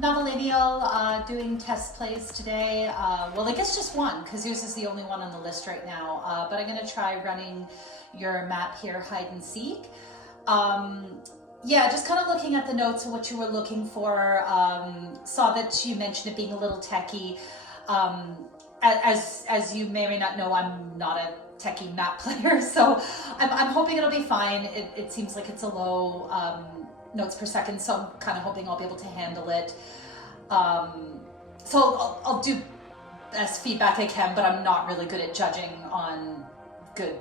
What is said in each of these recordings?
Nobilineal doing test plays today. Well, I guess just one, because yours is the only one on the list right now. But I'm going to try running your map here, hide and seek. Yeah, just kind of looking at the notes of what you were looking for. Saw that you mentioned it being a little techy. As you may or may not know, I'm not a techie map player, so I'm hoping it'll be fine. It seems like it's a low notes per second, so I'm kind of hoping I'll be able to handle it. So I'll do best feedback I can, but I'm not really good at judging on good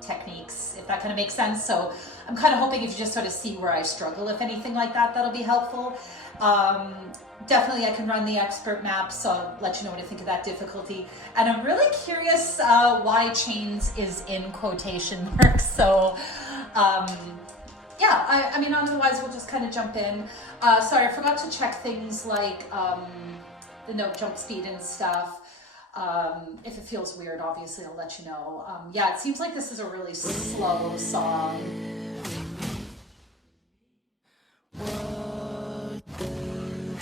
techniques, if that kind of makes sense. So I'm kind of hoping if you just sort of see where I struggle, if anything like that, that'll be helpful. Definitely I can run the expert map, so I'll let you know what I think of that difficulty. And I'm really curious why chains is in quotation marks. So yeah, I mean, otherwise we'll just kind of jump in. Sorry, I forgot to check things like the note jump speed and stuff. If it feels weird, obviously I'll let you know. Yeah, it seems like this is a really slow song. What the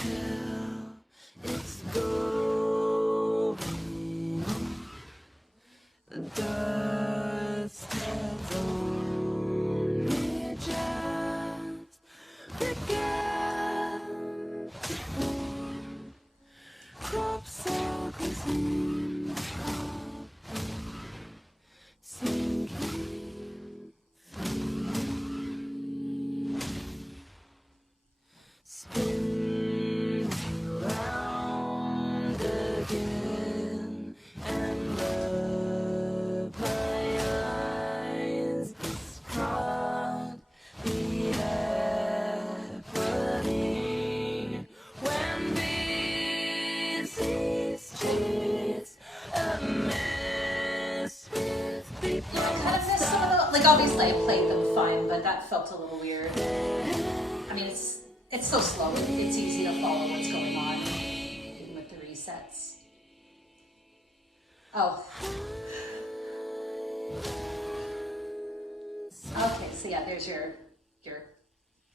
hell is going on? The dust has only just begun to form. Crop circles in the sinking feet, spin round again and rub my eyes. Describe the happening when busy streets are messed with people. I kind of missed some of the, like obviously I played them fine, but that felt a little weird. I mean, it's so slow, it's easy to follow what's going on, even with the resets. Oh. Okay, so yeah, there's your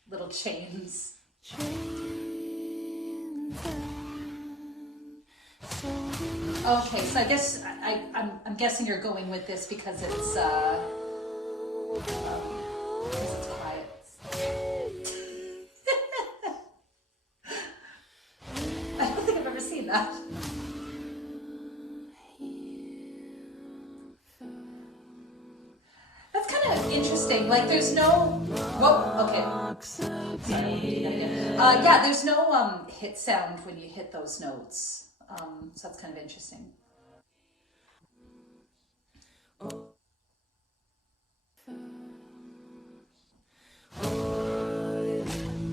little chains. Okay, so I guess I'm guessing you're going with this because it's quiet. I don't think I've ever seen that. That's kind of interesting. Like, there's no. Whoa. Okay. Sorry, I won't do that again. Yeah, there's no hit sound when you hit those notes. So that's kind of interesting.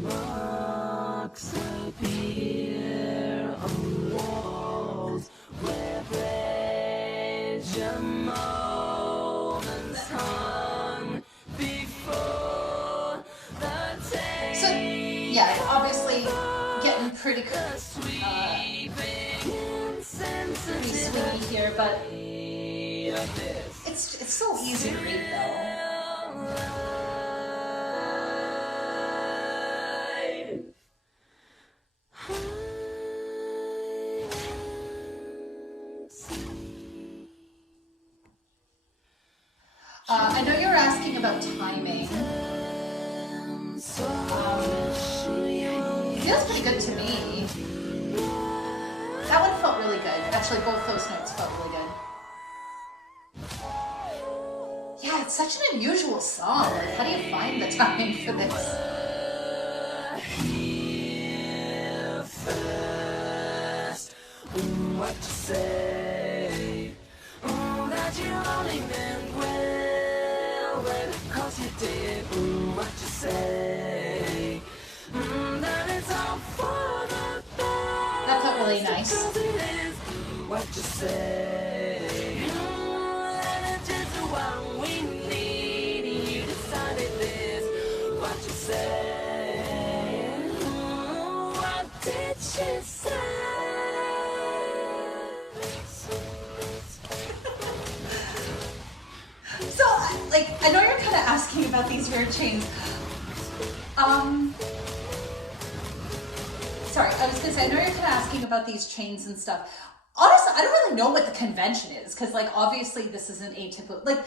Marks appear on walls where pleasure moments hung before the day. So yeah, obviously getting pretty swingy here, but it's so easy to read though. I know you're asking about timing. It feels pretty good to me. That one felt really good. Actually, both those notes felt really good. Yeah, it's such an unusual song. Like, how do you find the timing for this? What you say? That you only meant well, baby, 'cause you did. What you say? That it's all for the best. That felt really nice. What you say? That it's just what we need. You decided this. What you say? What did she say? So, like, I know you're kind of asking about these weird chains. gonna say, I know you're kind of asking about these chains and stuff. Honestly, I don't really know what the convention is, because like obviously this is an atypical, like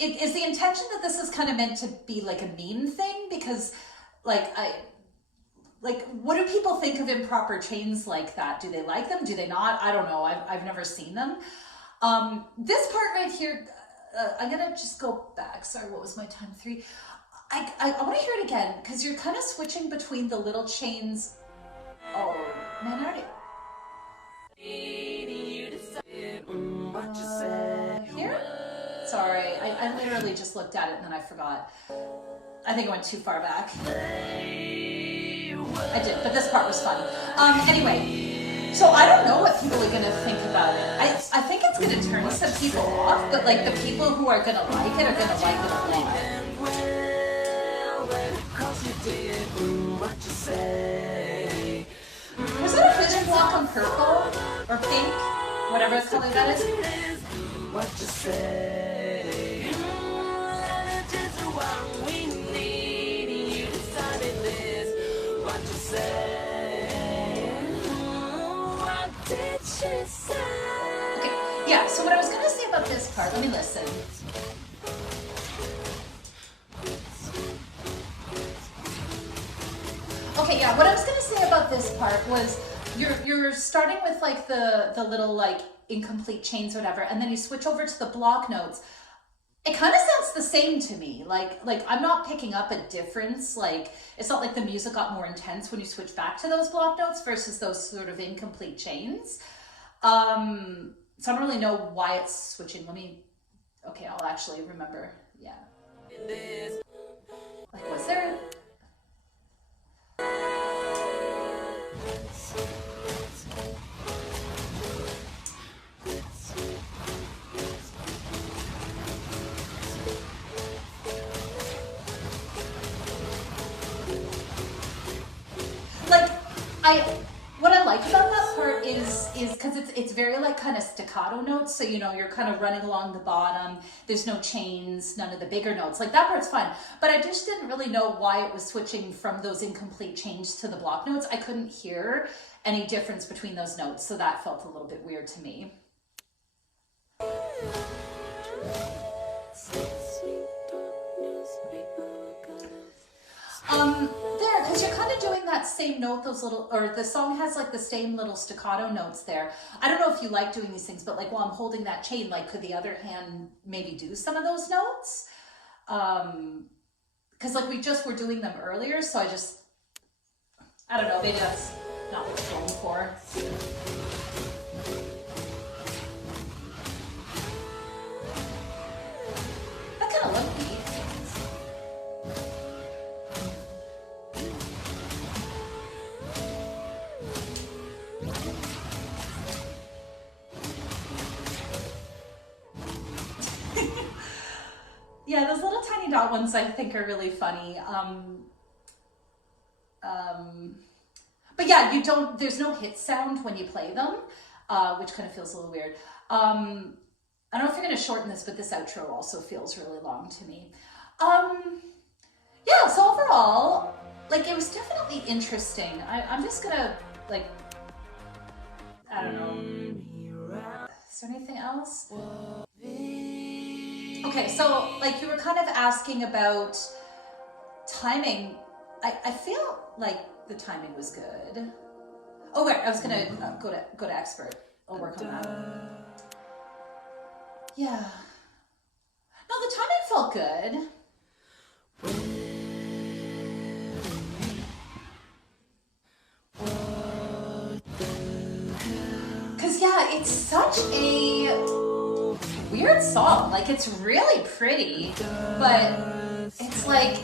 is the intention that this is kind of meant to be like a meme thing? Because like what do people think of improper chains like that? Do they like them? Do they not? I don't know. I've never seen them. This part right here, I'm gonna just go back. Sorry, what was my time? 3. I want to hear it again, because you're kind of switching between the little chains. Oh man, I already. Here? Sorry, I literally just looked at it and then I forgot. I think I went too far back. I did, but this part was fun. Anyway, so I don't know what people are gonna think about it. I think it's gonna turn some people off, but like the people who are gonna like it are gonna like it a lot. Was that a vision block on purple or pink, whatever color that is? What you say? Just what we need. You decided this. What you say? What did she say? Okay, yeah. So what I was gonna say about this part. Let me listen. Okay, yeah. What I was gonna say about this part was you're starting with like the little like incomplete chains or whatever, and then you switch over to the block notes. It kind of sounds the same to me. Like I'm not picking up a difference. Like it's not like the music got more intense when you switch back to those block notes versus those sort of incomplete chains. So I don't really know why it's switching. Okay, I'll actually remember. Yeah. Like was there? What I like about that part is because it's very like kind of staccato notes, so you know you're kind of running along the bottom. There's no chains, none of the bigger notes. Like that part's fine, but I just didn't really know why it was switching from those incomplete chains to the block notes. I couldn't hear any difference between those notes, so that felt a little bit weird to me. There, because you're kind of doing that same note, those little, or the song has like the same little staccato notes there. I don't know if you like doing these things, but like while I'm holding that chain, like could the other hand maybe do some of those notes? Because like we just were doing them earlier, so I don't know, maybe that's not what I'm going for. That kind of looked neat. Yeah, those little tiny dot ones I think are really funny. But yeah, there's no hit sound when you play them, which kind of feels a little weird. I don't know if you're going to shorten this, but this outro also feels really long to me. Yeah, so overall, like it was definitely interesting. I'm just going to like, I don't know. Is there anything else? Okay, so like you were kind of asking about timing. I feel like the timing was good. Oh wait, I was gonna go to expert. I'll work on that. Yeah. No, the timing felt good. Cause yeah, it's such a weird song. Like it's really pretty, but it's like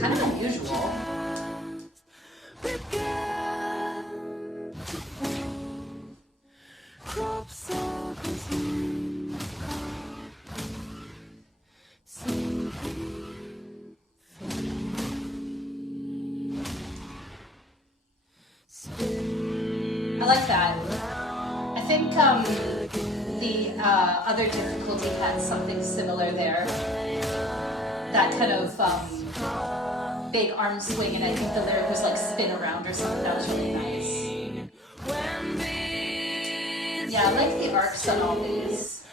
kind of unusual. I like that. I think the other difficulty had something similar there. That kind of big arm swing, and I think the lyric was like spin around or something. That was really nice. Yeah, I like the arcs on all these.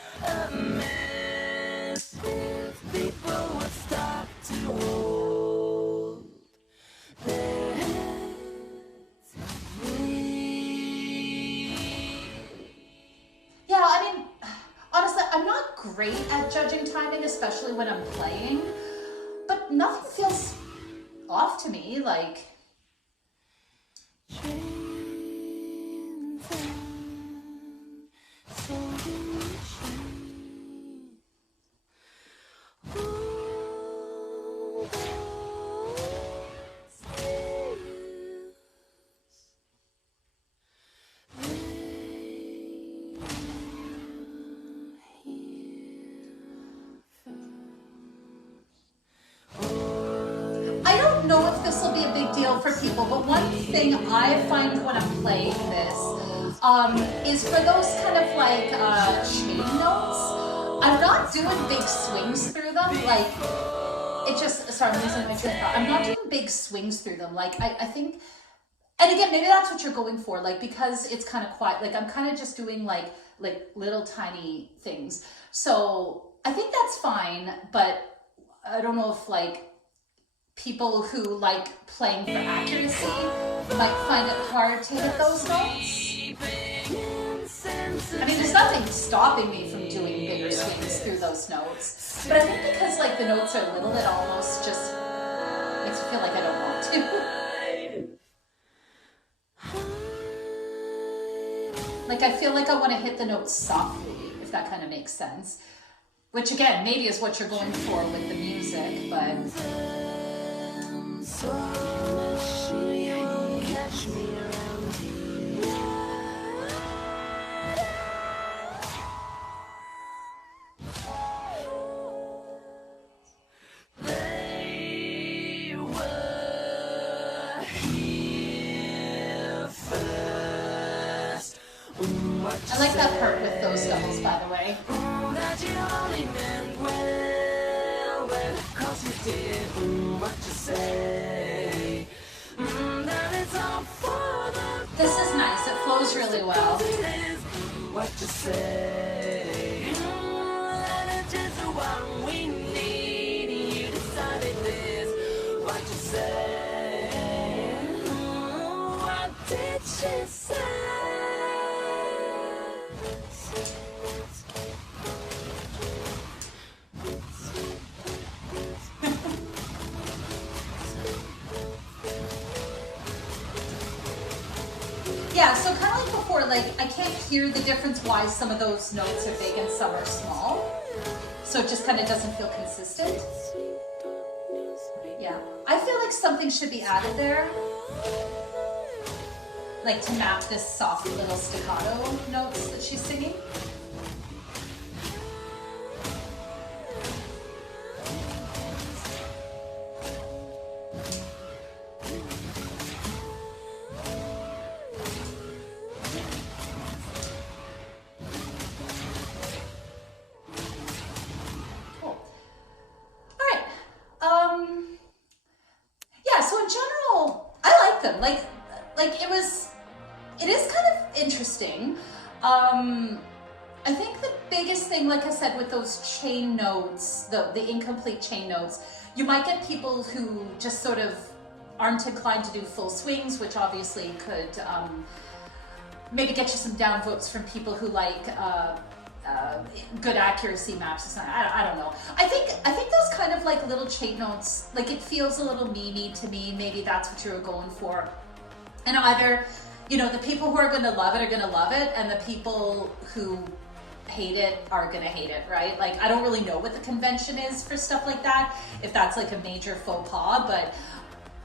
People would stop to hold their hands. Yeah, I mean, honestly, I'm not great at judging timing, especially when I'm playing, but nothing feels off to me, like... I don't know if this will be a big deal for people, but one thing I find when I'm playing this is for those kind of like chain notes, I'm not doing big swings through them. Like, it just, sorry, I'm losing my train of thought. I'm not doing big swings through them. Like, I think, and again, maybe that's what you're going for, like, because it's kind of quiet. Like, I'm kind of just doing like little tiny things. So I think that's fine, but I don't know if like people who like playing for accuracy might find it hard to hit those notes. I mean, there's nothing stopping me from doing bigger swings through those notes, but I think because like the notes are little, it almost just makes me feel like I don't want to. Like, I feel like I want to hit the notes softly, if that kind of makes sense. Which again, maybe is what you're going for with the music, but... I like that part with those doubles, by the way. This is nice. It flows really well. What you say? Just what we need. You decided this. What you say? What did she say? Yeah, so kind of like before, like I can't hear the difference why some of those notes are big and some are small. So it just kind of doesn't feel consistent. Yeah, I feel like something should be added there. Like to map this soft little staccato notes that she's singing. It is kind of interesting. I think the biggest thing, like I said, with those chain notes, the incomplete chain notes, you might get people who just sort of aren't inclined to do full swings, which obviously could maybe get you some downvotes from people who like good accuracy maps or something. I don't know. I think those kind of like little chain notes, like it feels a little memey to me. Maybe that's what you were going for. And either, you know, the people who are going to love it are going to love it, and the people who hate it are going to hate it, right? Like, I don't really know what the convention is for stuff like that, if that's like a major faux pas, but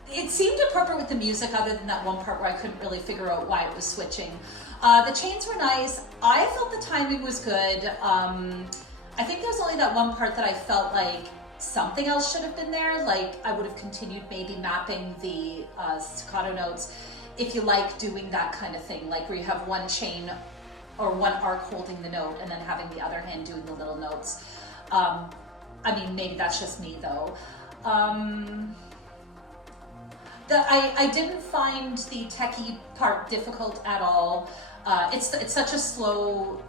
it seemed appropriate with the music other than that one part where I couldn't really figure out why it was switching. The chains were nice. I felt the timing was good. I think there was only that one part that I felt like something else should have been there. Like, I would have continued maybe mapping the staccato notes if you like doing that kind of thing, like where you have one chain or one arc holding the note and then having the other hand doing the little notes. I mean, maybe that's just me though. I didn't find the techie part difficult at all. It's such a slow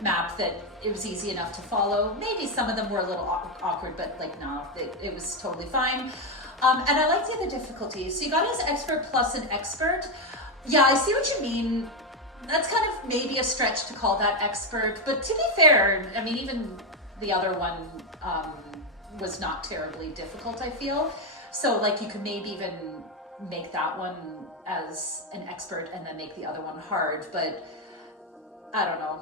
map that it was easy enough to follow. Maybe some of them were a little awkward, but like no, it was totally fine. And I like the other difficulties. So you got it as expert plus an expert. Yeah, I see what you mean. That's kind of maybe a stretch to call that expert, but to be fair, I mean, even the other one was not terribly difficult, I feel. So like you could maybe even make that one as an expert and then make the other one hard, but I don't know.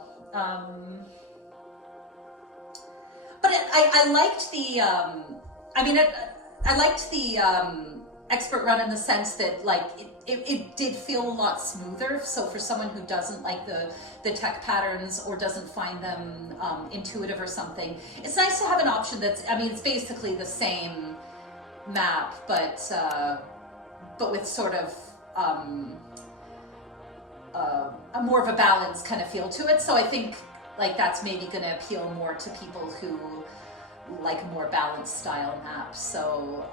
But I liked the, I liked the expert run in the sense that like it did feel a lot smoother. So for someone who doesn't like the tech patterns or doesn't find them intuitive or something, it's nice to have an option that's, I mean, it's basically the same map, but with sort of a more of a balanced kind of feel to it. So I think like that's maybe going to appeal more to people who like a more balanced style maps. So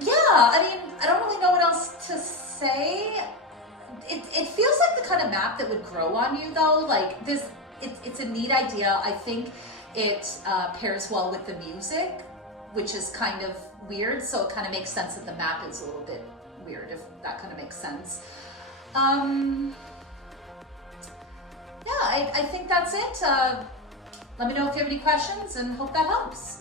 yeah, I mean, I don't really know what else to say. It feels like the kind of map that would grow on you though. Like this, it's a neat idea. I think it pairs well with the music, which is kind of weird. So it kind of makes sense that the map is a little bit weird, if that kind of makes sense. Yeah, I think that's it. Let me know if you have any questions and hope that helps.